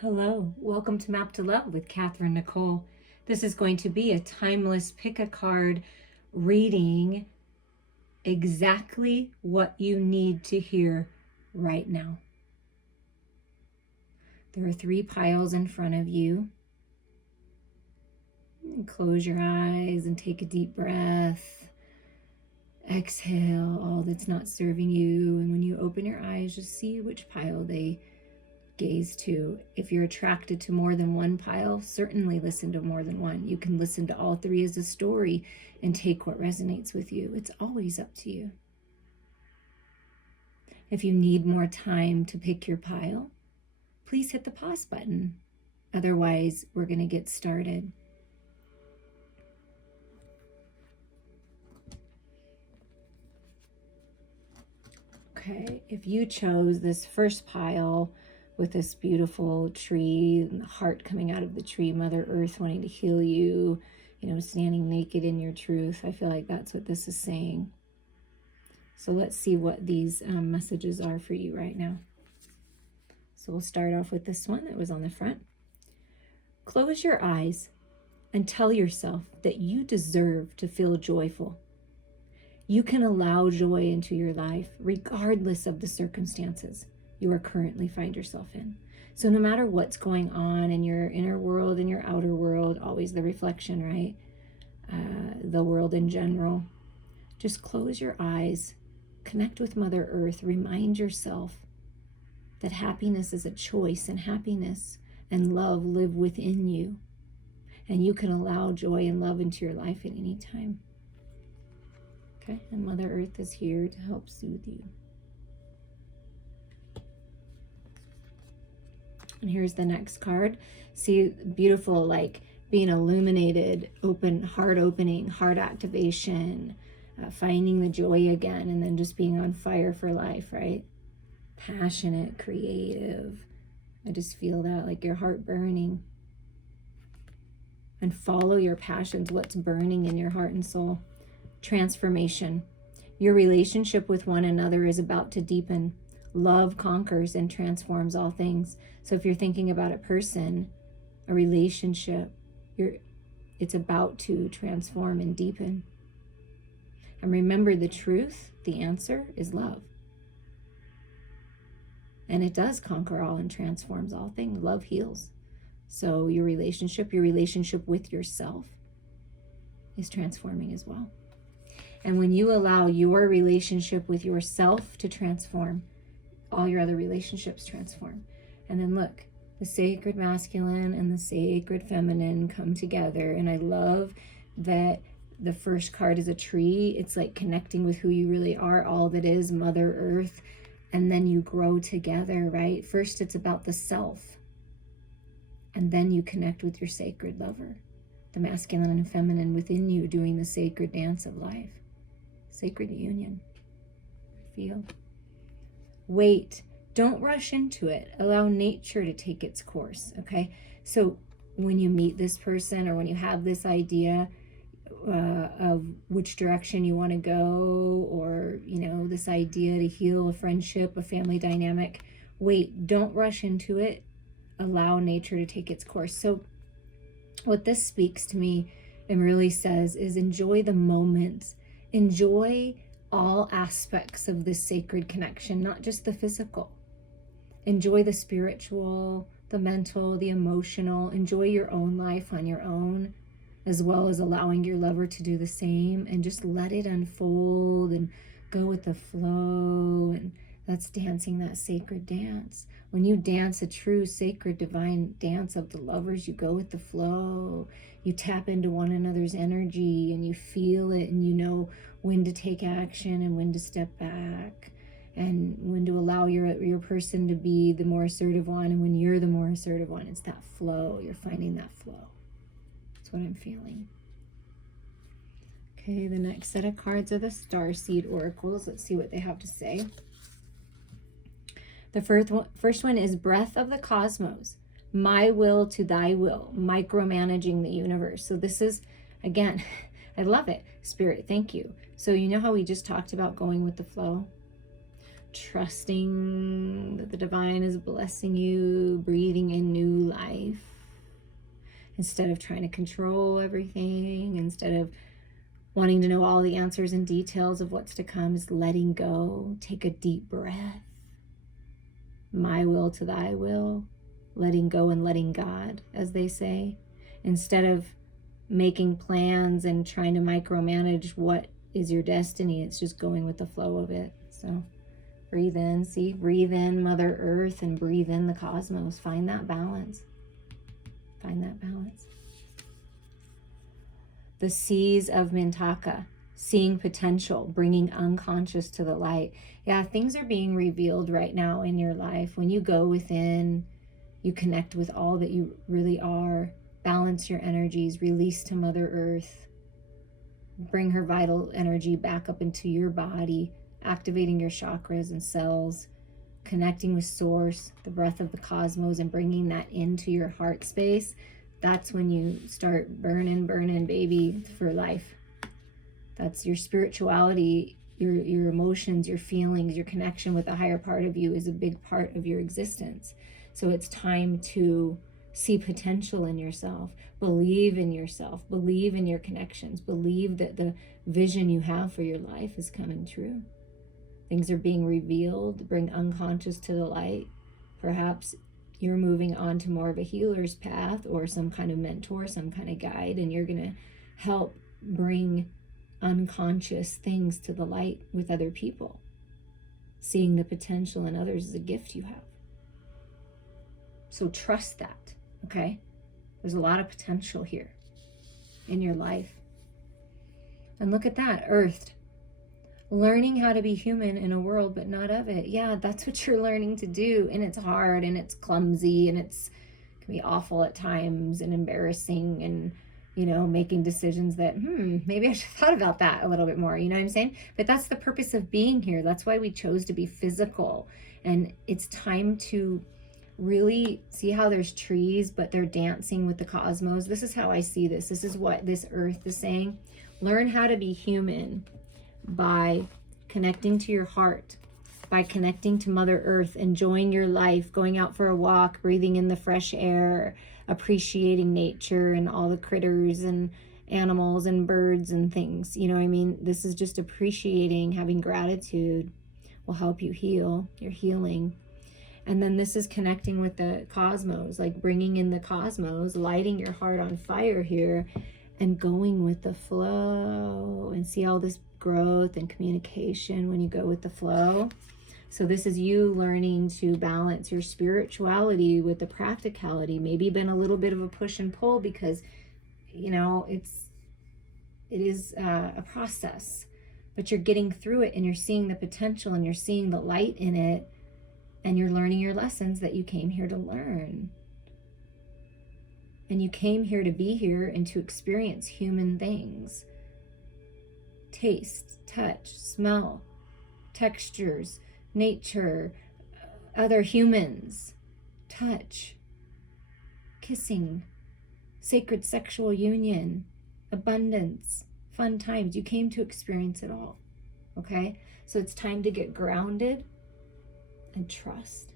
Hello, welcome to Map to Love with Catherine Nicole. This is going to be a timeless pick a card reading, exactly what you need to hear right now. There are 3 piles in front of you. Close your eyes and take a deep breath. Exhale all that's not serving you. And when you open your eyes, just see which pile they gaze to. If you're attracted to more than one pile, certainly listen to more than one. You can listen to all 3 as a story and take what resonates with you. It's always up to you. If you need more time to pick your pile, please hit the pause button. Otherwise, we're going to get started. Okay, if you chose this first pile with this beautiful tree and the heart coming out of the tree, Mother Earth wanting to heal you, standing naked in your truth, I feel like that's what this is saying. So let's see what these messages are for you right now. So we'll start off with this one that was on the front. Close your eyes and tell yourself that you deserve to feel joyful. You can allow joy into your life regardless of the circumstances you are currently find yourself in. So no matter what's going on in your inner world and your outer world, always the reflection, right? The world in general, just close your eyes, connect with Mother Earth, remind yourself that happiness is a choice, and happiness and love live within you. And you can allow joy and love into your life at any time. Okay, and Mother Earth is here to help soothe you. And here's the next card. See, beautiful, like being illuminated, open, heart opening, heart activation, finding the joy again, and then just being on fire for life, right? Passionate, creative. I just feel that, like your heart burning. And follow your passions, what's burning in your heart and soul. Transformation. Your relationship with one another is about to deepen. Love conquers and transforms all things. So if you're thinking about a person, a relationship, it's about to transform and deepen. And remember, the truth, the answer is love. And it does conquer all and transforms all things. Love heals. So your relationship with yourself is transforming as well. And when you allow your relationship with yourself to transform, all your other relationships transform. And then look, the sacred masculine and the sacred feminine come together. And I love that the first card is a tree. It's like connecting with who you really are, all that is, Mother Earth. And then you grow together, right? First, it's about the self. And then you connect with your sacred lover, the masculine and feminine within you doing the sacred dance of life. Sacred union. Feel. Wait. Don't rush into it. Allow nature to take its course, okay? So when you meet this person or when you have this idea of which direction you want to go, or, this idea to heal a friendship, a family dynamic, wait, don't rush into it. Allow nature to take its course. So what this speaks to me and really says is enjoy the moments. Enjoy all aspects of this sacred connection, not just the physical. Enjoy the spiritual, the mental, the emotional. Enjoy your own life on your own, as well as allowing your lover to do the same, and just let it unfold and go with the flow. And that's dancing that sacred dance. When you dance a true, sacred, divine dance of the lovers, you go with the flow. You tap into one another's energy and you feel it, and you know when to take action and when to step back, and when to allow your person to be the more assertive one, and when you're the more assertive one. It's that flow. You're finding that flow. That's what I'm feeling. Okay, the next set of cards are the Starseed Oracles. Let's see what they have to say. The first one is Breath of the Cosmos. My will to thy will. Micromanaging the universe. So this is, again, I love it. Spirit, thank you. So you know how we just talked about going with the flow? trusting that the divine is blessing you, breathing in new life. Instead of trying to control everything, instead of wanting to know all the answers and details of what's to come, is letting go. Take a deep breath. My will to thy will. Letting go and letting God, as they say. Instead of making plans and trying to micromanage what is your destiny, it's just going with the flow of it. So breathe in, see, breathe in Mother Earth and breathe in the cosmos. Find that balance. Find that balance. The seas of Mintaka, seeing potential, bringing unconscious to the light. Yeah, things are being revealed right now in your life. When you go within, you connect with all that you really are, balance your energies, release to Mother Earth, bring her vital energy back up into your body, activating your chakras and cells, connecting with Source, the breath of the cosmos, and bringing that into your heart space. That's when you start burning, baby, for life. That's your spirituality, your emotions, your feelings, your connection with the higher part of you is a big part of your existence. So it's time to see potential in yourself, believe in yourself, believe in your connections, believe that the vision you have for your life is coming true. Things are being revealed, bring unconscious to the light. Perhaps you're moving on to more of a healer's path or some kind of mentor, some kind of guide, and you're going to help bring unconscious things to the light with other people. Seeing the potential in others is a gift you have. So trust that, okay? There's a lot of potential here in your life. And look at that, Earth. Learning how to be human in a world, but not of it. Yeah, that's what you're learning to do. And it's hard and it's clumsy and it can be awful at times and embarrassing and, making decisions that, maybe I should have thought about that a little bit more. You know what I'm saying? But that's the purpose of being here. That's why we chose to be physical. And it's time to really see how there's trees, but they're dancing with the cosmos. This is how I see this. This is what this Earth is saying. Learn how to be human by connecting to your heart, by connecting to Mother Earth, enjoying your life, going out for a walk, breathing in the fresh air, appreciating nature and all the critters and animals and birds and things. You know what I mean? This is just appreciating, having gratitude will help you heal. You're healing. And then this is connecting with the cosmos, like bringing in the cosmos, lighting your heart on fire here and going with the flow, and see all this growth and communication when you go with the flow. So this is you learning to balance your spirituality with the practicality. Maybe been a little bit of a push and pull because, it is a process, but you're getting through it and you're seeing the potential and you're seeing the light in it and you're learning your lessons that you came here to learn. And you came here to be here and to experience human things. Taste, touch, smell, textures, nature, other humans, touch, kissing, sacred sexual union, abundance, fun times. You came to experience it all, okay? So it's time to get grounded and trust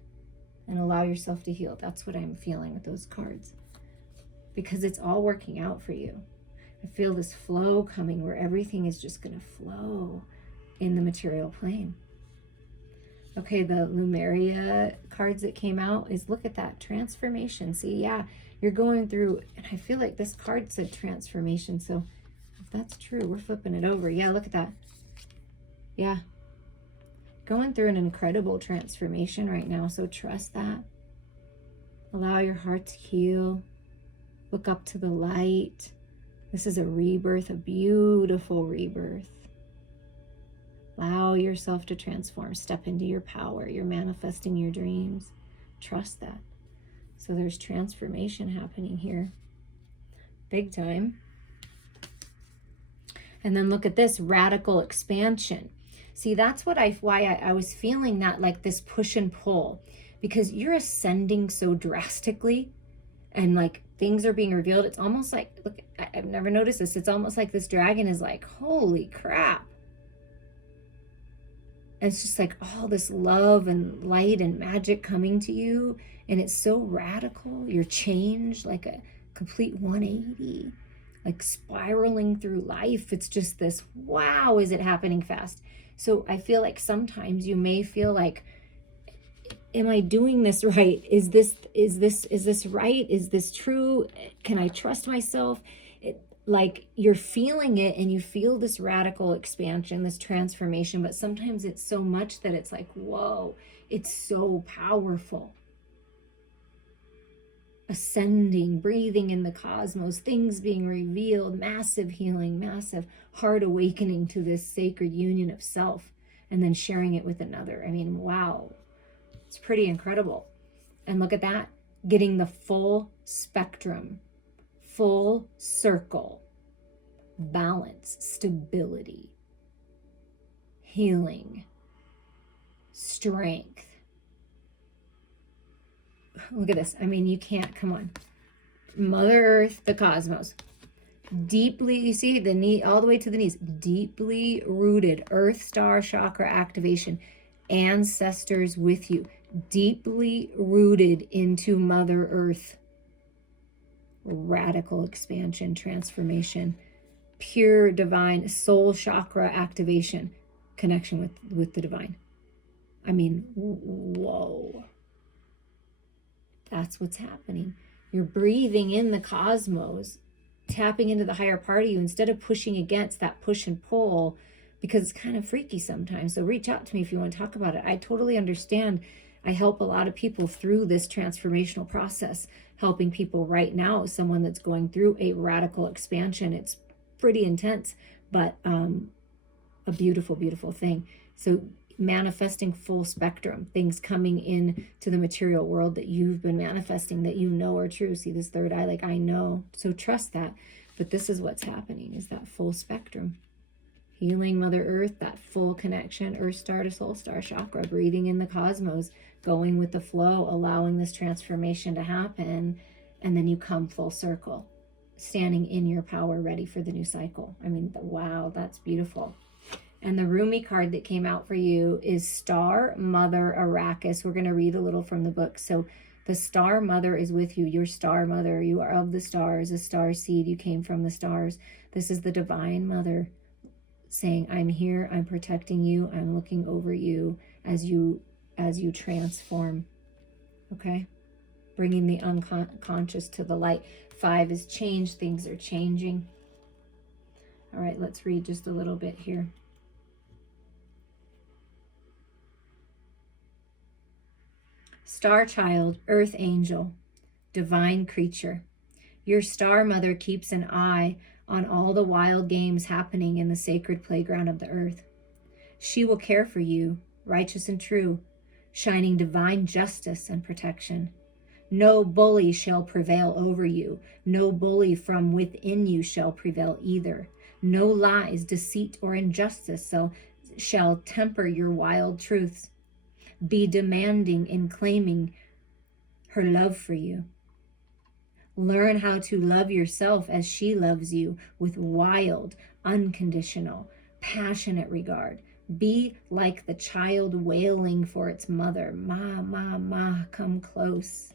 and allow yourself to heal. That's what I'm feeling with those cards, because it's all working out for you. I feel this flow coming where everything is just going to flow in the material plane. Okay, the Lumeria cards that came out is, look at that, transformation. See, yeah, you're going through, and I feel like this card said transformation. So if that's true, we're flipping it over. Yeah, look at that. Yeah. Going through an incredible transformation right now. So trust that. Allow your heart to heal. Look up to the light. This is a rebirth, a beautiful rebirth. Allow yourself to transform. Step into your power. You're manifesting your dreams. Trust that. So there's transformation happening here. Big time. And then look at this, radical expansion. See, that's what why I was feeling that, like this push and pull, because you're ascending so drastically and like things are being revealed. It's almost like, look, I've never noticed this. It's almost like this dragon is like, holy crap. And it's just like all this love and light and magic coming to you. And it's so radical. You're changed, like a complete 180, like spiraling through life. It's just this, wow, is it happening fast? So I feel like sometimes you may feel like, am I doing this right? Is this right? Is this true? Can I trust myself? Like you're feeling it and you feel this radical expansion, this transformation, but sometimes it's so much that it's like, whoa, it's so powerful. Ascending, breathing in the cosmos, things being revealed, massive healing, massive heart awakening to this sacred union of self, and then sharing it with another. I mean, wow, it's pretty incredible. And look at that, getting the full spectrum, full circle, balance, stability, healing, strength. Look at this. I mean, you can't, come on. Mother Earth, the cosmos. Deeply, you see the knee, all the way to the knees. Deeply rooted, Earth Star Chakra activation. Ancestors with you. Deeply rooted into Mother Earth. Radical expansion, transformation. Pure divine soul chakra activation, connection with the divine. I mean, whoa. That's what's happening. You're breathing in the cosmos, tapping into the higher part of you instead of pushing against that push and pull, because it's kind of freaky sometimes. So reach out to me if you want to talk about it. I totally understand. I help a lot of people through this transformational process, helping people right now, someone that's going through a radical expansion. It's pretty intense, but a beautiful, beautiful thing. So manifesting full spectrum, things coming in to the material world that you've been manifesting that you know are true. See this third eye, like I know. So trust that. But this is what's happening, is that full spectrum. Healing Mother Earth, that full connection, Earth Star to Soul Star Chakra, breathing in the cosmos, going with the flow, allowing this transformation to happen. And then you come full circle, standing in your power, ready for the new cycle. I mean, wow, that's beautiful. And the Rumi card that came out for you is Star Mother Arrakis. We're going to read a little from the book. So the Star Mother is with you. Your Star Mother. You are of the stars, a star seed. You came from the stars. This is the Divine Mother saying, I'm here. I'm protecting you. I'm looking over you as you transform. Okay? Bringing the unconscious to the light. 5 is change. Things are changing. All right, let's read just a little bit here. Star child, earth angel, divine creature. Your star mother keeps an eye on all the wild games happening in the sacred playground of the earth. She will care for you, righteous and true, shining divine justice and protection. No bully shall prevail over you. No bully from within you shall prevail either. No lies, deceit, or injustice shall temper your wild truths. Be demanding in claiming her love for you. Learn how to love yourself as she loves you, with wild, unconditional, passionate regard. Be like the child wailing for its mother. Ma, ma, ma, come close.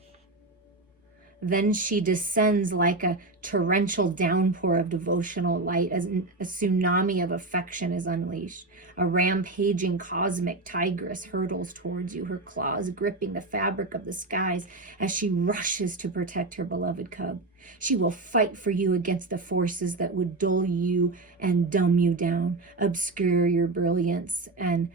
Then she descends like a torrential downpour of devotional light as a tsunami of affection is unleashed. A rampaging cosmic tigress hurtles towards you, her claws gripping the fabric of the skies as she rushes to protect her beloved cub. She will fight for you against the forces that would dull you and dumb you down, obscure your brilliance, and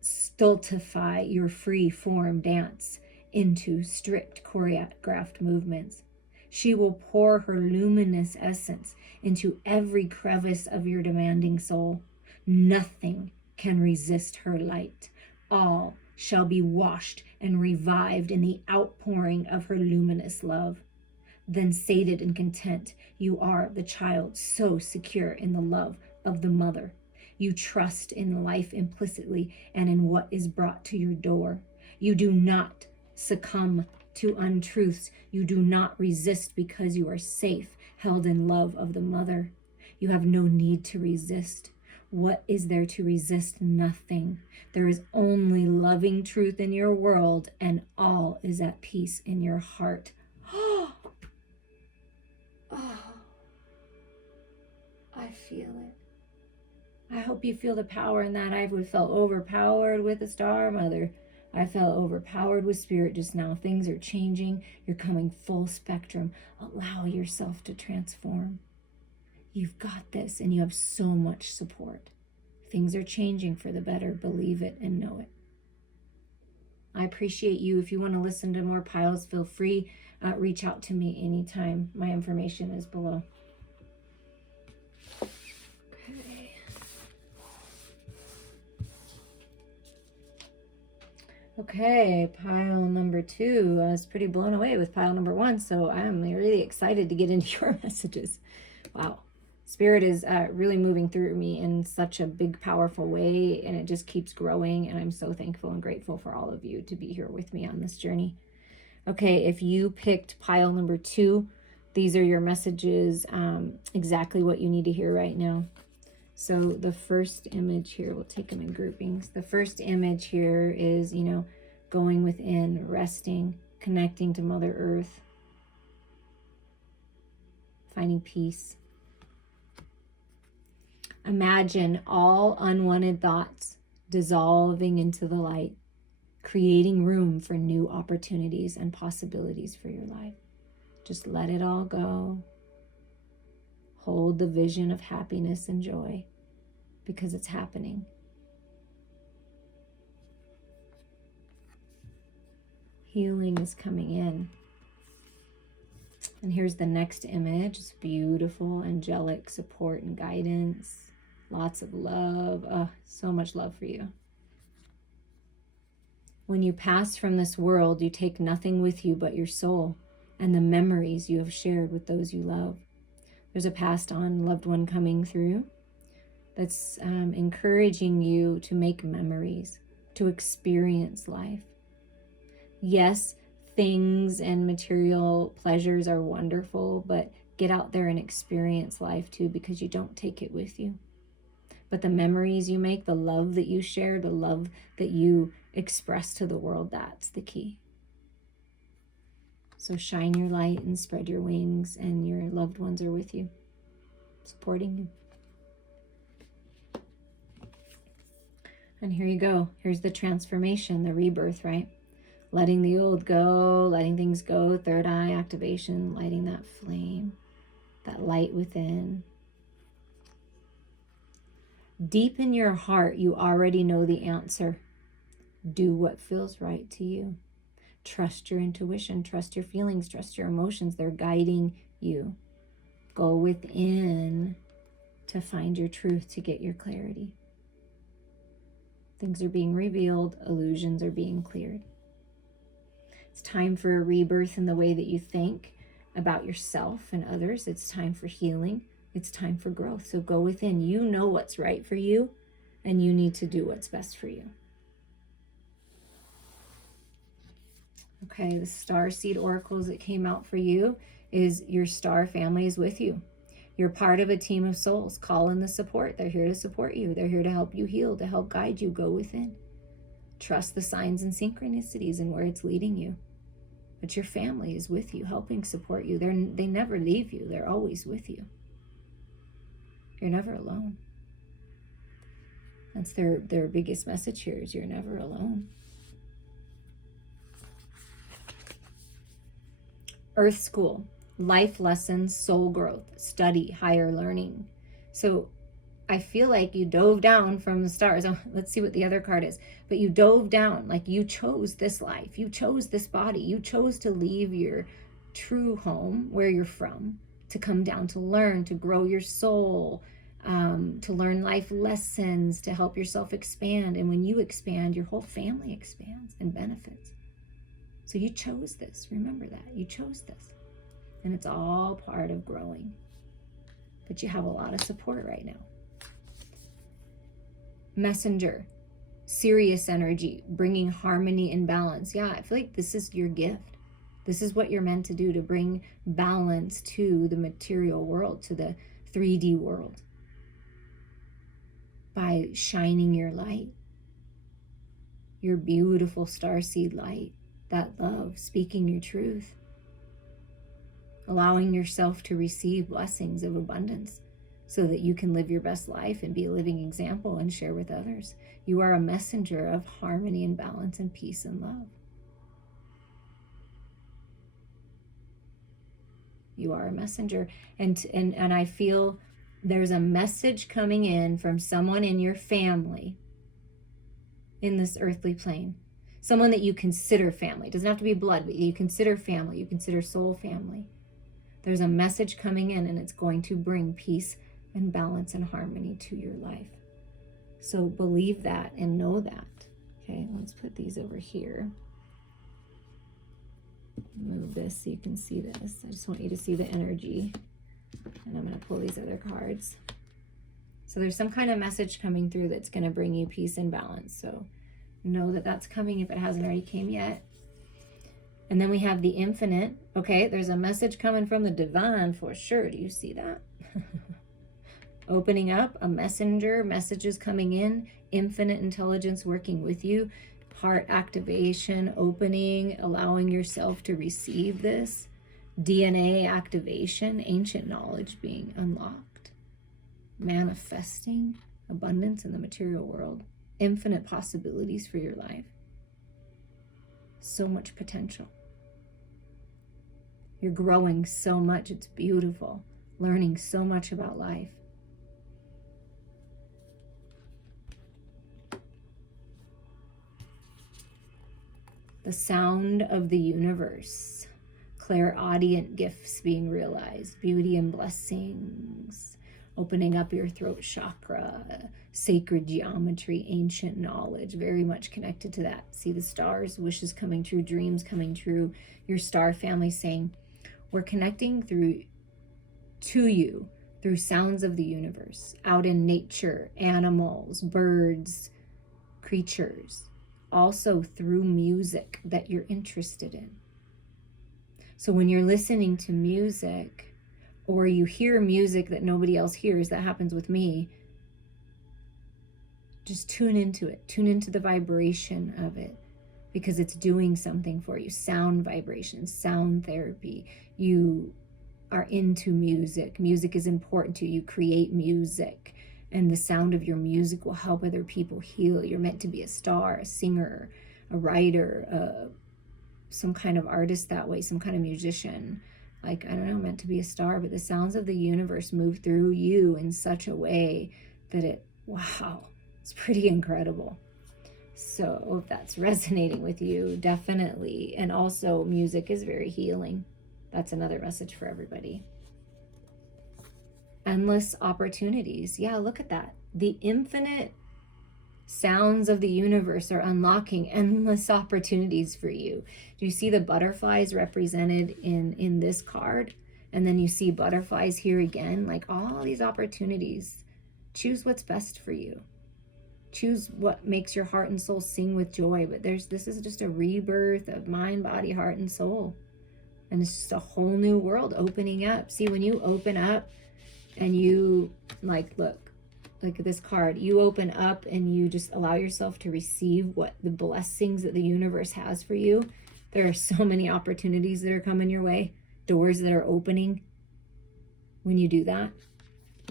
stultify your free form dance into strict choreographed movements. She will pour her luminous essence into every crevice of your demanding soul. Nothing can resist her light. All shall be washed and revived in the outpouring of her luminous love. Then, sated and content, you are the child so secure in the love of the mother. You trust in life implicitly and in what is brought to your door. You do not succumb to untruths. You do not resist because you are safe, held in love of the mother. You have no need to resist. What is there to resist? Nothing. There is only loving truth in your world, and all is at peace in your heart. Oh, I feel it. I hope you feel the power in that. I felt overpowered with the Star Mother. I felt overpowered with Spirit just now. Things are changing. You're coming full spectrum. Allow yourself to transform. You've got this, and you have so much support. Things are changing for the better. Believe it and know it. I appreciate you. If you want to listen to more piles, feel free. Reach out to me anytime. My information is below. Okay, pile number 2. I was pretty blown away with pile number 1, so I'm really excited to get into your messages. Wow. Spirit is really moving through me in such a big, powerful way, and it just keeps growing, and I'm so thankful and grateful for all of you to be here with me on this journey. Okay, if you picked pile number 2, these are your messages, exactly what you need to hear right now. So the first image here, we'll take them in groupings. The first image here is, going within, resting, connecting to Mother Earth, finding peace. Imagine all unwanted thoughts dissolving into the light, creating room for new opportunities and possibilities for your life. Just let it all go. Hold the vision of happiness and joy, because it's happening. Healing is coming in. And here's the next image. It's beautiful, angelic support and guidance. Lots of love. Oh, so much love for you. When you pass from this world, you take nothing with you but your soul and the memories you have shared with those you love. There's a passed on loved one coming through that's encouraging you to make memories, to experience life. Yes, things and material pleasures are wonderful, but get out there and experience life too, because you don't take it with you. But the memories you make, the love that you share, the love that you express to the world, that's the key. So shine your light and spread your wings, and your loved ones are with you, supporting you. And here you go. Here's the transformation, the rebirth, right? Letting the old go, letting things go, third eye activation, lighting that flame, that light within. Deep in your heart, you already know the answer. Do what feels right to you. Trust your intuition, trust your feelings, trust your emotions. They're guiding you. Go within to find your truth, to get your clarity. Things are being revealed, illusions are being cleared. It's time for a rebirth in the way that you think about yourself and others. It's time for healing. It's time for growth. So go within. You know what's right for you, and you need to do what's best for you. Okay, the star seed oracles that came out for you is your star family is with you. You're part of a team of souls. Call in the support. They're here to support you. They're here to help you heal, to help guide you. Go within. Trust the signs and synchronicities and where it's leading you. But your family is with you, helping support you. They never leave you. They're always with you. You're never alone. That's their biggest message here, is you're never alone. Earth School, life lessons, soul growth, study, higher learning. So I feel like you dove down from the stars. Oh, let's see what the other card is. But you dove down, like you chose this life. You chose this body. You chose to leave your true home, where you're from, to come down to learn, to grow your soul, to learn life lessons, to help yourself expand. And when you expand, your whole family expands and benefits. So you chose this. Remember that. You chose this. And it's all part of growing. But you have a lot of support right now. Messenger, serious energy, bringing harmony and balance. Yeah, I feel like this is your gift. This is what you're meant to do, to bring balance to the material world, to the 3D world. by shining your light, your beautiful starseed light, that love, speaking your truth, allowing yourself to receive blessings of abundance so that you can live your best life and be a living example and share with others. You are a messenger of harmony and balance and peace and love. You are a messenger. And I feel there's a message coming in from someone in your family in this earthly plane. Someone that you consider family. It doesn't have to be blood, but you consider family. You consider soul family. There's a message coming in, and it's going to bring peace and balance and harmony to your life. So believe that and know that. Okay, let's put these over here. Move this so you can see this. I just want you to see the energy. And I'm going to pull these other cards. So there's some kind of message coming through that's going to bring you peace and balance. So know that that's coming if it hasn't already came yet. And then we have the infinite. Okay, there's a message coming from the divine for sure. Do you see that? Opening up, a messenger, messages coming in, infinite intelligence working with you, heart activation, opening, allowing yourself to receive this, DNA activation, ancient knowledge being unlocked, manifesting abundance in the material world, infinite possibilities for your life, so much potential. You're growing so much, it's beautiful, learning so much about life. The sound of the universe, clairaudient gifts being realized, beauty and blessings, opening up your throat chakra, sacred geometry, ancient knowledge, very much connected to that. See the stars, wishes coming true, dreams coming true, your star family saying, we're connecting to you through sounds of the universe, out in nature, animals, birds, creatures, also through music that you're interested in. So when you're listening to music, or you hear music that nobody else hears, that happens with me, just tune into it. Tune into the vibration of it, because it's doing something for you. Sound vibration, sound therapy. You are into music. Music is important to you. You create music, and the sound of your music will help other people heal. You're meant to be a star, a singer, a writer, some kind of artist that way, some kind of musician. Like, I don't know, meant to be a star, but the sounds of the universe move through you in such a way that wow, it's pretty incredible. So if that's resonating with you, definitely. And also music is very healing. That's another message for everybody. Endless opportunities. Yeah, look at that. The infinite sounds of the universe are unlocking endless opportunities for you. Do you see the butterflies represented in this card? And then you see butterflies here again, like all these opportunities. Choose what's best for you. Choose what makes your heart and soul sing with joy. But this is just a rebirth of mind, body, heart, and soul. And it's just a whole new world opening up. See, when you open up and you look at this card, you open up and you just allow yourself to receive what the blessings that the universe has for you. There are so many opportunities that are coming your way, doors that are opening when you do that.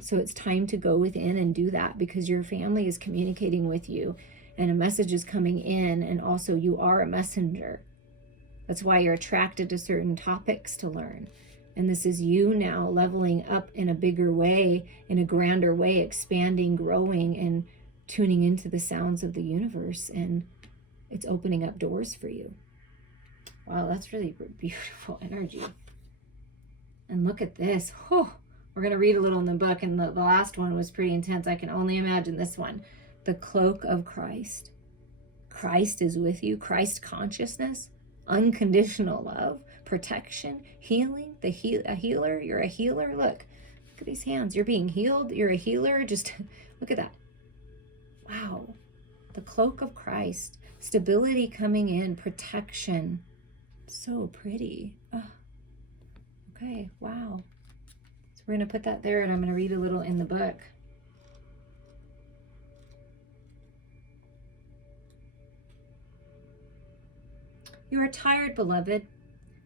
So it's time to go within and do that, because your family is communicating with you and a message is coming in, and also you are a messenger. That's why you're attracted to certain topics to learn. And this is you now leveling up in a bigger way, in a grander way, expanding, growing, and tuning into the sounds of the universe. And it's opening up doors for you. Wow, that's really beautiful energy. And look at this. Oh, we're going to read a little in the book. And the last one was pretty intense. I can only imagine this one. The cloak of Christ. Christ is with you. Christ consciousness. Unconditional love, protection, healing, a healer. You're a healer. Look at these hands. You're being healed. You're a healer. Just look at that. Wow. The cloak of Christ, stability coming in, protection. So pretty. Oh. Okay. Wow. So we're going to put that there, and I'm going to read a little in the book. You are tired, beloved.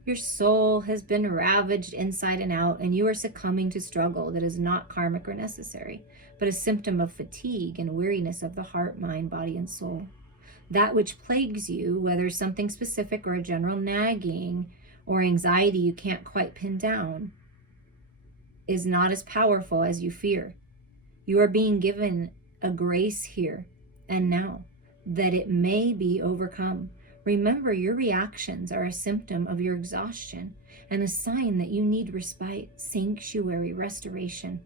Your soul has been ravaged inside and out, and you are succumbing to struggle that is not karmic or necessary, but a symptom of fatigue and weariness of the heart, mind, body, and soul. That which plagues you, whether something specific or a general nagging or anxiety you can't quite pin down, is not as powerful as you fear. You are being given a grace here and now that it may be overcome. Remember, your reactions are a symptom of your exhaustion and a sign that you need respite, sanctuary, restoration.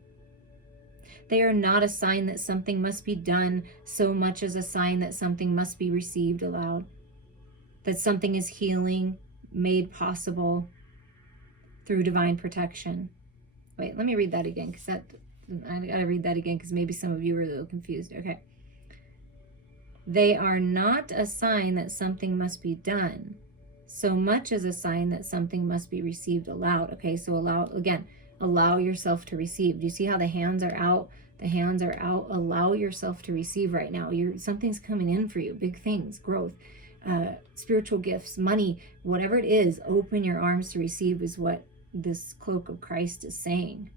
They are not a sign that something must be done so much as a sign that something must be received aloud, that something is healing, made possible through divine protection. Wait, let me read that again, because I gotta read that again because maybe some of you are a little confused. Okay. They are not a sign that something must be done so much as a sign that something must be received aloud. Okay, so allow yourself to receive. Do you see how the hands are out? The hands are out. Allow yourself to receive right now. Something's coming in for you. Big things, growth, spiritual gifts, money, whatever it is. Open your arms to receive is what this cloak of Christ is saying.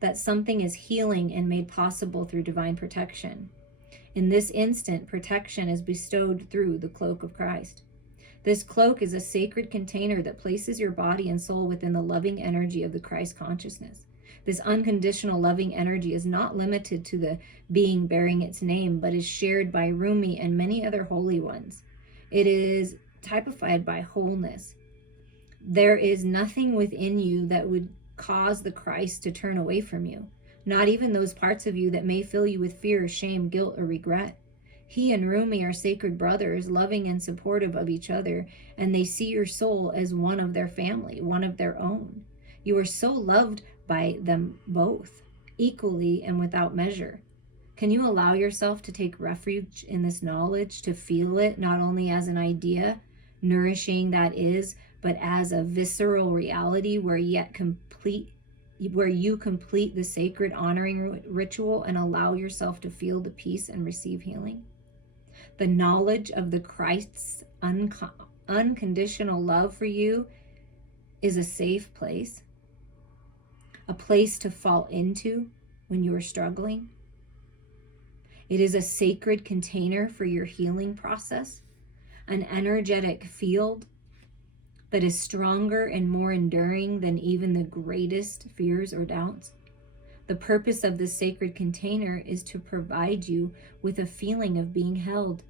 That something is healing and made possible through divine protection. In this instant, protection is bestowed through the cloak of Christ. This cloak is a sacred container that places your body and soul within the loving energy of the Christ consciousness. This unconditional loving energy is not limited to the being bearing its name, but is shared by Rumi and many other holy ones. It is typified by wholeness. There is nothing within you that would cause the Christ to turn away from you, not even those parts of you that may fill you with fear, shame, guilt, or regret. He and Rumi are sacred brothers, loving and supportive of each other, and they see your soul as one of their family, one of their own. You are so loved by them both, equally and without measure. Can you allow yourself to take refuge in this knowledge, to feel it not only as an idea, nourishing that is, but as a visceral reality where you complete the sacred honoring ritual and allow yourself to feel the peace and receive healing? The knowledge of the Christ's unconditional love for you is a safe place, a place to fall into when you are struggling. It is a sacred container for your healing process, an energetic field that is stronger and more enduring than even the greatest fears or doubts. The purpose of this sacred container is to provide you with a feeling of being held,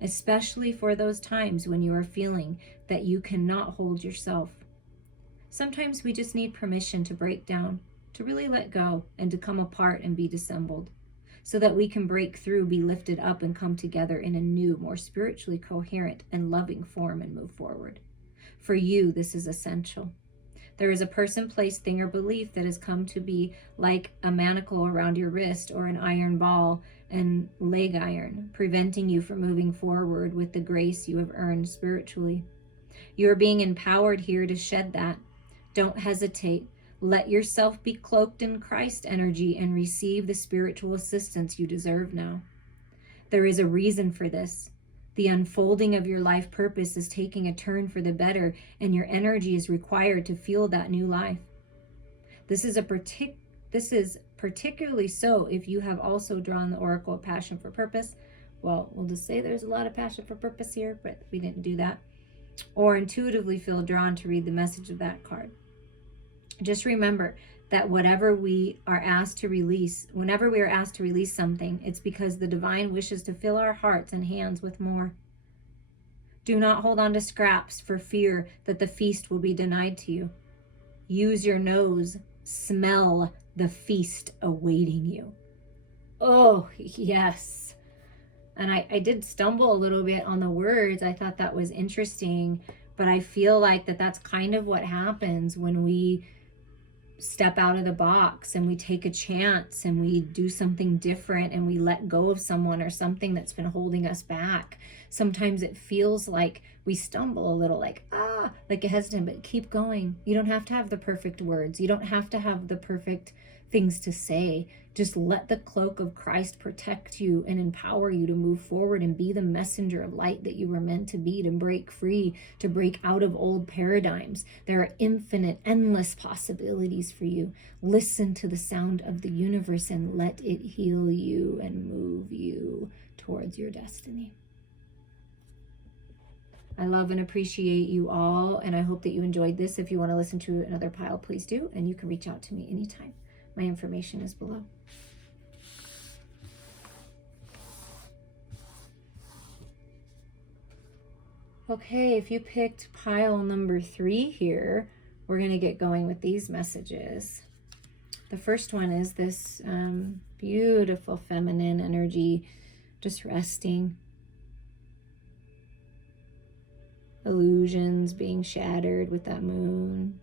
especially for those times when you are feeling that you cannot hold yourself. Sometimes we just need permission to break down, to really let go, and to come apart and be dissembled, so that we can break through, be lifted up, and come together in a new, more spiritually coherent and loving form and move forward. For you, this is essential. There is a person, place, thing, or belief that has come to be like a manacle around your wrist or an iron ball and leg iron, preventing you from moving forward with the grace you have earned spiritually. You are being empowered here to shed that. Don't hesitate. Let yourself be cloaked in Christ energy and receive the spiritual assistance you deserve now. There is a reason for this. The unfolding of your life purpose is taking a turn for the better, and your energy is required to feel that new life. This is particularly so if you have also drawn the Oracle of Passion for Purpose. Well, we'll just say there's a lot of passion for purpose here, but we didn't do that. Or intuitively feel drawn to read the message of that card. Just remember that whenever we are asked to release something, it's because the divine wishes to fill our hearts and hands with more. Do not hold on to scraps for fear that the feast will be denied to you. Use your nose. Smell the feast awaiting you. Oh, yes. And I did stumble a little bit on the words. I thought that was interesting, but I feel like that's kind of what happens when we step out of the box and we take a chance and we do something different and we let go of someone or something that's been holding us back. Sometimes it feels like we stumble a little, like a hesitant, but keep going. You don't have to have the perfect words. You don't have to have the perfect things to say. Just let the cloak of Christ protect you and empower you to move forward and be the messenger of light that you were meant to be, to break free, to break out of old paradigms. There are infinite, endless possibilities for you. Listen to the sound of the universe and let it heal you and move you towards your destiny. I love and appreciate you all, and I hope that you enjoyed this. If you want to listen to another pile, please do, and you can reach out to me anytime. My information is below. Okay, if you picked pile number 3 here, we're going to get going with these messages. The first one is this beautiful feminine energy, just resting. Illusions being shattered with that moon.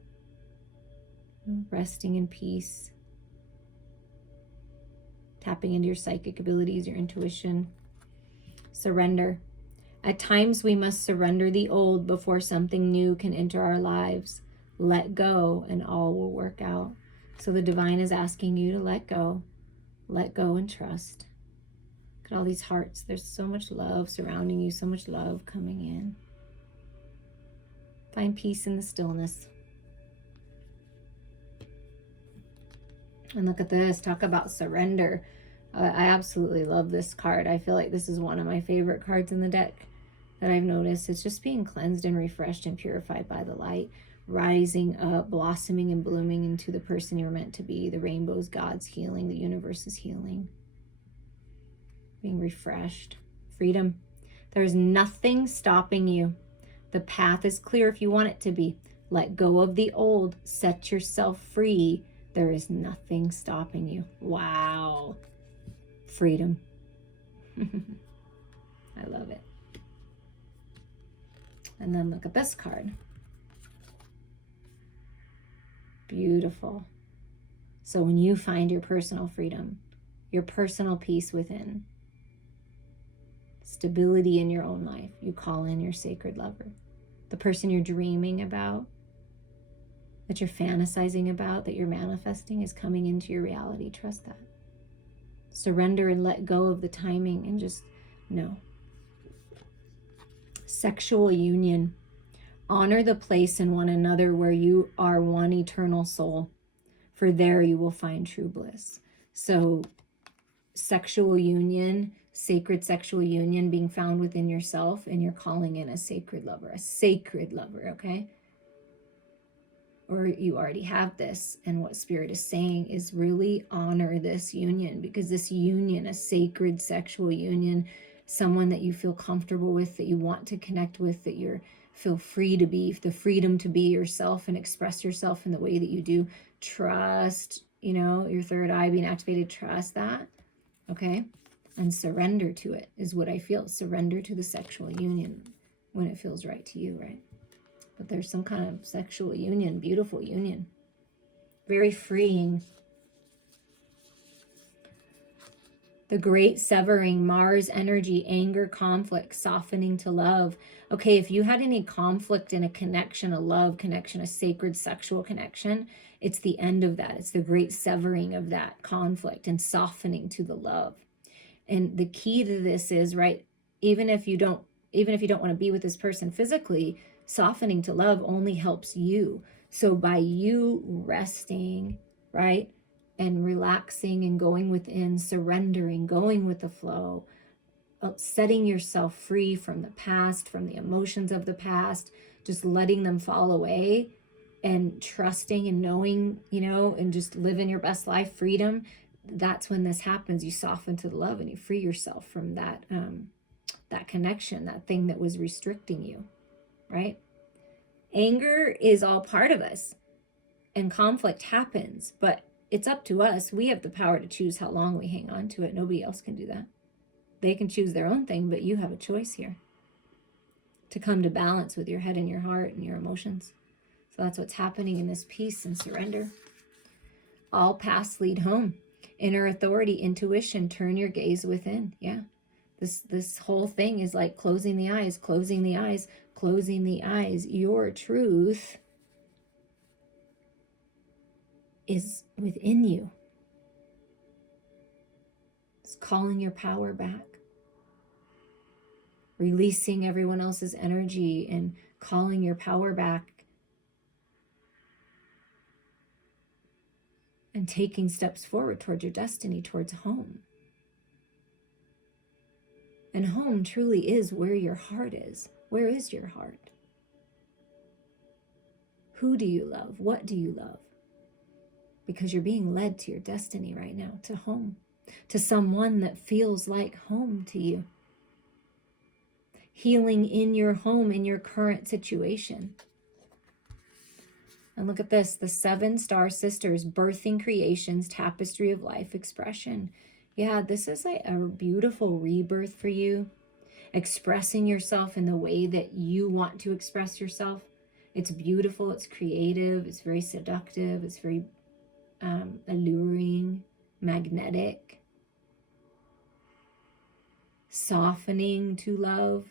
Resting in peace. Tapping into your psychic abilities, your intuition. Surrender. At times we must surrender the old before something new can enter our lives. Let go and all will work out. So the divine is asking you to let go. Let go and trust. Look at all these hearts. There's so much love surrounding you, so much love coming in. Find peace in the stillness. And look at this. Talk about surrender. I absolutely love this card. I feel like this is one of my favorite cards in the deck that I've noticed. It's just being cleansed and refreshed and purified by the light, rising up, blossoming and blooming into the person you're meant to be. The rainbow's God's healing. The universe is healing. Being refreshed. Freedom. There's nothing stopping you. The path is clear if you want it to be. Let go of the old. Set yourself free. There is nothing stopping you. Wow. Freedom. I love it. And then look at this card. Beautiful. So when you find your personal freedom, your personal peace within, stability in your own life, you call in your sacred lover. The person you're dreaming about, that you're fantasizing about, that you're manifesting is coming into your reality. Trust that. Surrender and let go of the timing and just know. Sexual union. Honor the place in one another where you are one eternal soul, for there you will find true bliss. So sexual union, sacred sexual union being found within yourself, and you're calling in a sacred lover, okay? Or you already have this, and what Spirit is saying is really honor this union, because this union, a sacred sexual union, someone that you feel comfortable with, that you want to connect with, that you feel free to be, the freedom to be yourself and express yourself in the way that you do. Trust, your third eye being activated, trust that, okay? And surrender to it is what I feel. Surrender to the sexual union when it feels right to you, right? But there's some kind of sexual union, beautiful union. Very freeing. The great severing, Mars energy, anger, conflict, softening to love. Okay, if you had any conflict in a connection, a love connection, a sacred sexual connection, it's the end of that. It's the great severing of that conflict and softening to the love. And the key to this is, right, even if you don't want to be with this person physically, softening to love only helps you. So by you resting, right, and relaxing and going within, surrendering, going with the flow, setting yourself free from the past, from the emotions of the past, just letting them fall away and trusting and knowing, and just living your best life, freedom. That's when this happens. You soften to the love and you free yourself from that connection, that thing that was restricting you, right? Anger is all part of us, and conflict happens, but it's up to us. We have the power to choose how long we hang on to it. Nobody else can do that. They can choose their own thing, but you have a choice here to come to balance with your head and your heart and your emotions. So that's what's happening in this peace and surrender. All paths lead home. Inner authority, intuition, turn your gaze within. Yeah. This whole thing is like closing the eyes, closing the eyes, closing the eyes. Your truth is within you. It's calling your power back. Releasing everyone else's energy and calling your power back. And taking steps forward towards your destiny, towards home. And home truly is where your heart is. Where is your heart? Who do you love? What do you love? Because you're being led to your destiny right now, to home, to someone that feels like home to you. Healing in your home, in your current situation. And look at this, the 7 star sisters, birthing creations, tapestry of life expression. Yeah, this is like a beautiful rebirth for you. Expressing yourself in the way that you want to express yourself. It's beautiful, it's creative, it's very seductive, it's very alluring, magnetic, softening to love.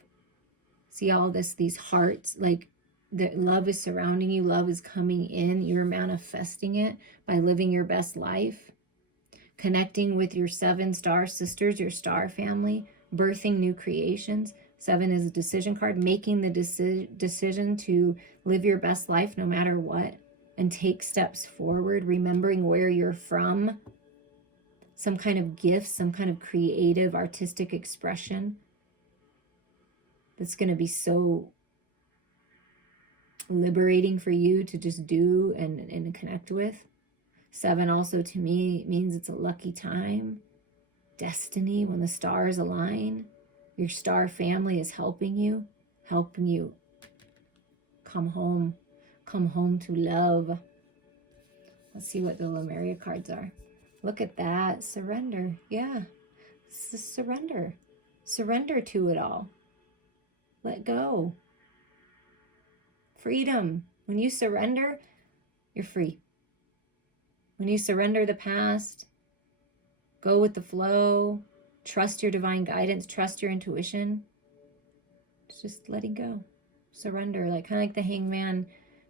See all this, these hearts, like that love is surrounding you, love is coming in, you're manifesting it by living your best life, connecting with your 7 star sisters, your star family, birthing new creations. 7 is a decision card, making the decision to live your best life no matter what, and take steps forward, remembering where you're from, some kind of gift, some kind of creative, artistic expression that's going to be so liberating for you to just do and connect with. 7 also to me means it's a lucky time, destiny, when the stars align. Your star family is helping you come home to love. Let's see what the Lemuria cards are. Look at that, surrender. Yeah, this is surrender. Surrender to it all. Let go. Freedom. When you surrender, you're free. When you surrender the past, go with the flow, trust your divine guidance, trust your intuition. It's just letting go. Surrender, like kind of like the hangman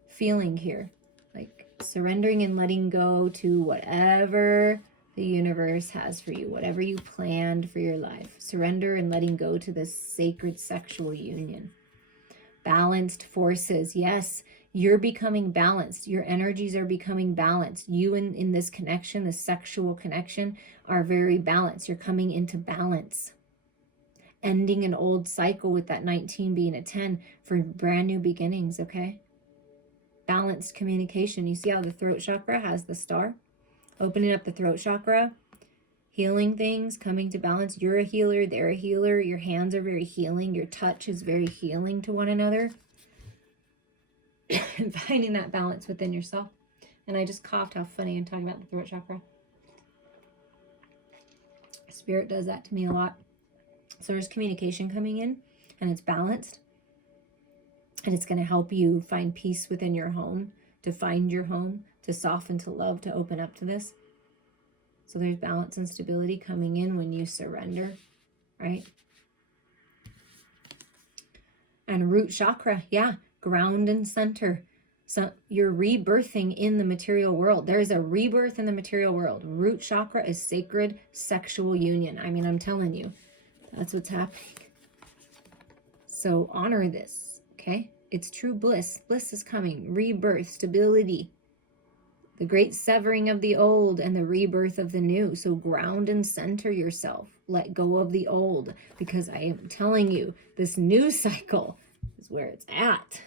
feeling here. Like surrendering and letting go to whatever the universe has for you, whatever you planned for your life. Surrender and letting go to this sacred sexual union. Balanced forces. Yes, you're becoming balanced. Your energies are becoming balanced. You in this connection, this sexual connection, are very balanced. You're coming into balance. Ending an old cycle with that 19 being a 10 for brand new beginnings, okay? Balanced communication. You see how the throat chakra has the star? Opening up the throat chakra, healing things, coming to balance. You're a healer, they're a healer. Your hands are very healing. Your touch is very healing to one another. And finding that balance within yourself. And I just coughed. How funny. I'm talking about the throat chakra. Spirit does that to me a lot. So there's communication coming in, and it's balanced. And it's going to help you find peace within your home, to find your home, to soften, to love, to open up to this. So there's balance and stability coming in when you surrender, right? And root chakra, yeah, ground and center. So you're rebirthing in the material world. There's a rebirth in the material world. Root chakra is sacred sexual union. I mean, I'm telling you, that's what's happening. So honor this, okay? It's true bliss. Bliss is coming. Rebirth, stability. The great severing of the old and the rebirth of the new. So ground and center yourself. Let go of the old. Because I am telling you, this new cycle is where it's at.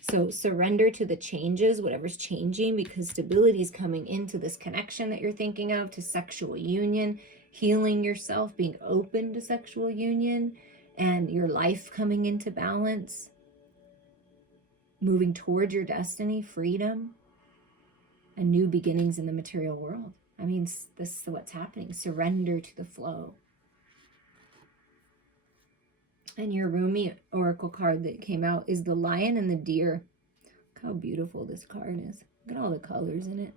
So surrender to the changes, whatever's changing, because stability is coming into this connection that you're thinking of, to sexual union, healing yourself, being open to sexual union, and your life coming into balance, moving toward your destiny, freedom, and new beginnings in the material world. I mean, this is what's happening. Surrender to the flow. And your Rumi oracle card that came out is the lion and the deer. Look how beautiful this card is. Look at all the colors in it.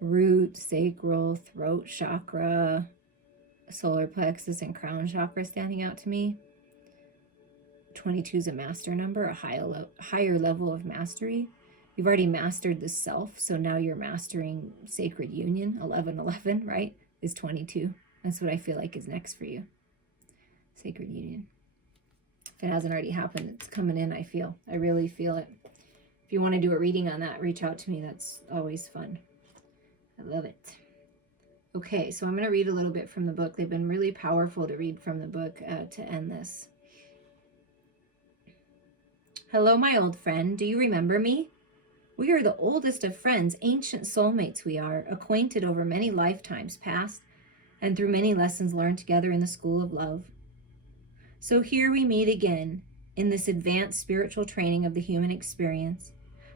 Root, sacral, throat chakra, solar plexus, and crown chakra standing out to me. 22 is a master number, a higher level of mastery. You've already mastered the self, so now you're mastering sacred union. 1111, right, is 22. That's what I feel like is next for you. Sacred union. If it hasn't already happened, it's coming in, I feel. I really feel it. If you want to do a reading on that, reach out to me. That's always fun. I love it. Okay, so I'm going to read a little bit from the book. They've been really powerful to read from the book to end this. Hello, my old friend. Do you remember me? We are the oldest of friends, ancient soulmates we are, acquainted over many lifetimes past and through many lessons learned together in the school of love. So here we meet again in this advanced spiritual training of the human experience,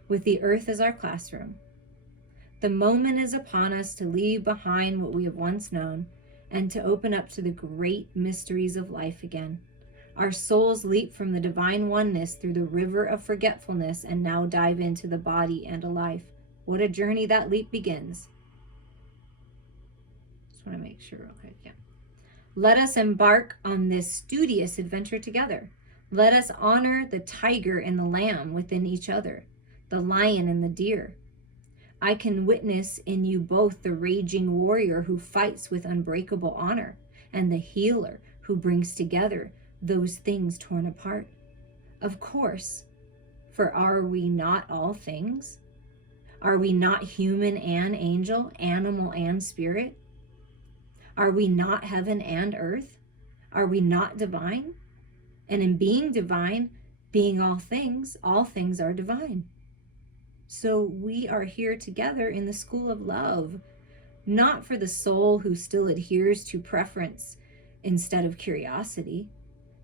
with the earth as our classroom. The moment is upon us to leave behind what we have once known and to open up to the great mysteries of life again. Our souls leap from the divine oneness through the river of forgetfulness and now dive into the body and a life. What a journey that leap begins. Just want to make sure. Okay, yeah. Let us embark on this studious adventure together. Let us honor the tiger and the lamb within each other, the lion and the deer. I can witness in you both the raging warrior who fights with unbreakable honor and the healer who brings together those things torn apart. Of course, for are we not all things? Are we not human and angel, animal and spirit? Are we not heaven and earth? Are we not divine? And in being divine, being all things are divine. So we are here together in the school of love, not for the soul who still adheres to preference instead of curiosity,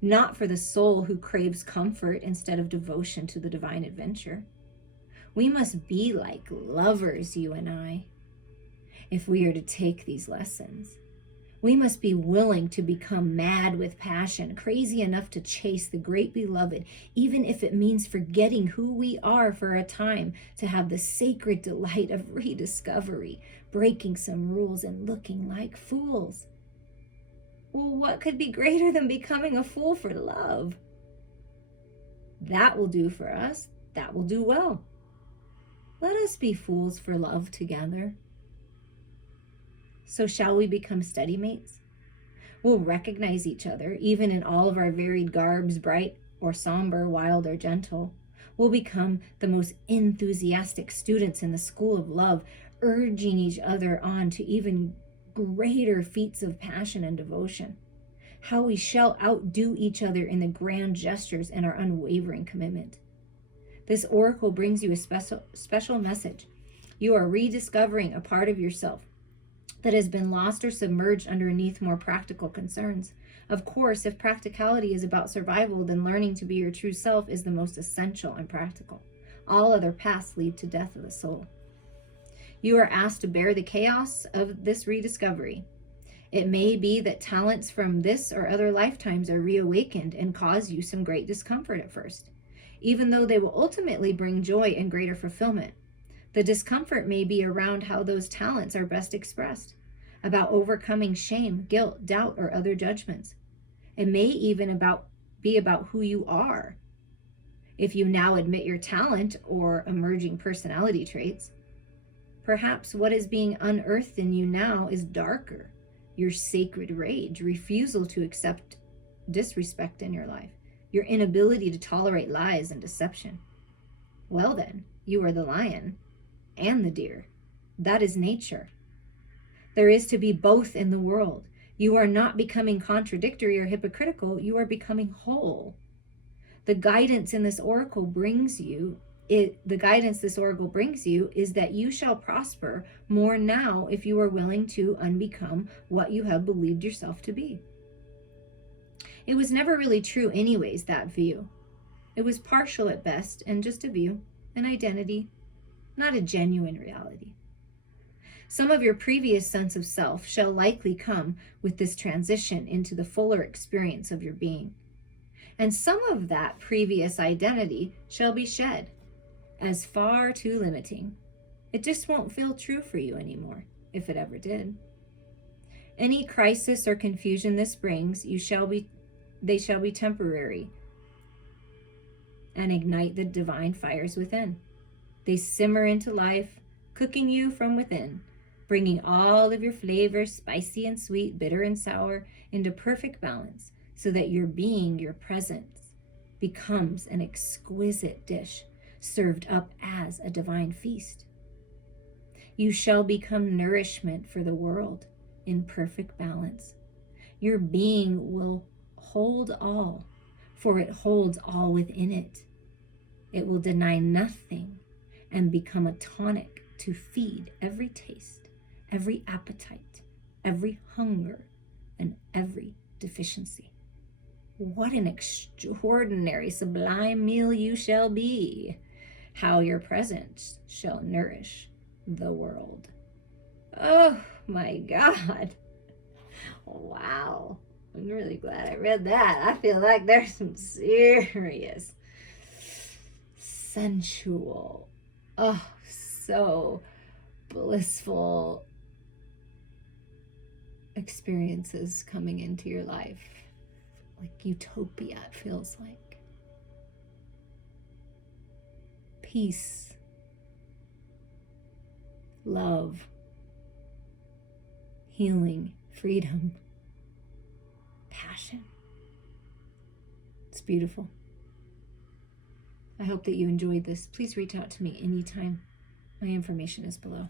not for the soul who craves comfort instead of devotion to the divine adventure. We must be like lovers, you and I, if we are to take these lessons. We must be willing to become mad with passion, crazy enough to chase the great beloved, even if it means forgetting who we are for a time, to have the sacred delight of rediscovery, breaking some rules and looking like fools. Well, what could be greater than becoming a fool for love? That will do for us. That will do well. Let us be fools for love together. So shall we become study mates? We'll recognize each other, even in all of our varied garbs, bright or somber, wild or gentle. We'll become the most enthusiastic students in the school of love, urging each other on to even greater feats of passion and devotion. How we shall outdo each other in the grand gestures and our unwavering commitment. This oracle brings you a special message. You are rediscovering a part of yourself that has been lost or submerged underneath more practical concerns. Of course, if practicality is about survival, then learning to be your true self is the most essential and practical. All other paths lead to death of the soul. You are asked to bear the chaos of this rediscovery. It may be that talents from this or other lifetimes are reawakened and cause you some great discomfort at first, even though they will ultimately bring joy and greater fulfillment. The discomfort may be around how those talents are best expressed, about overcoming shame, guilt, doubt, or other judgments. It may even be about who you are. If you now admit your talent or emerging personality traits, perhaps what is being unearthed in you now is darker. Your sacred rage, refusal to accept disrespect in your life, your inability to tolerate lies and deception. Well then, you are the lion and the deer. That is nature. There is to be both in the world. You are not becoming contradictory or hypocritical. You are becoming whole. The guidance this oracle brings you is that you shall prosper more now if you are willing to unbecome what you have believed yourself to be. It was never really true anyways, that view. It was partial at best and just a view, an identity, not a genuine reality. Some of your previous sense of self shall likely come with this transition into the fuller experience of your being. And some of that previous identity shall be shed as far too limiting. It just won't feel true for you anymore, if it ever did. Any crisis or confusion this brings, they shall be temporary and ignite the divine fires within. They simmer into life, cooking you from within, bringing all of your flavors, spicy and sweet, bitter and sour, into perfect balance so that your being, your presence, becomes an exquisite dish served up as a divine feast. You shall become nourishment for the world in perfect balance. Your being will hold all, for it holds all within it. It will deny nothing and become a tonic to feed every taste, every appetite, every hunger, and every deficiency. What an extraordinary, sublime meal you shall be! How your presence shall nourish the world. Oh my God. Wow. I'm really glad I read that. I feel like there's some serious, sensual, so blissful experiences coming into your life. Like utopia, it feels like. Peace. Love. Healing. Freedom. Passion. It's beautiful. I hope that you enjoyed this. Please reach out to me anytime. My information is below.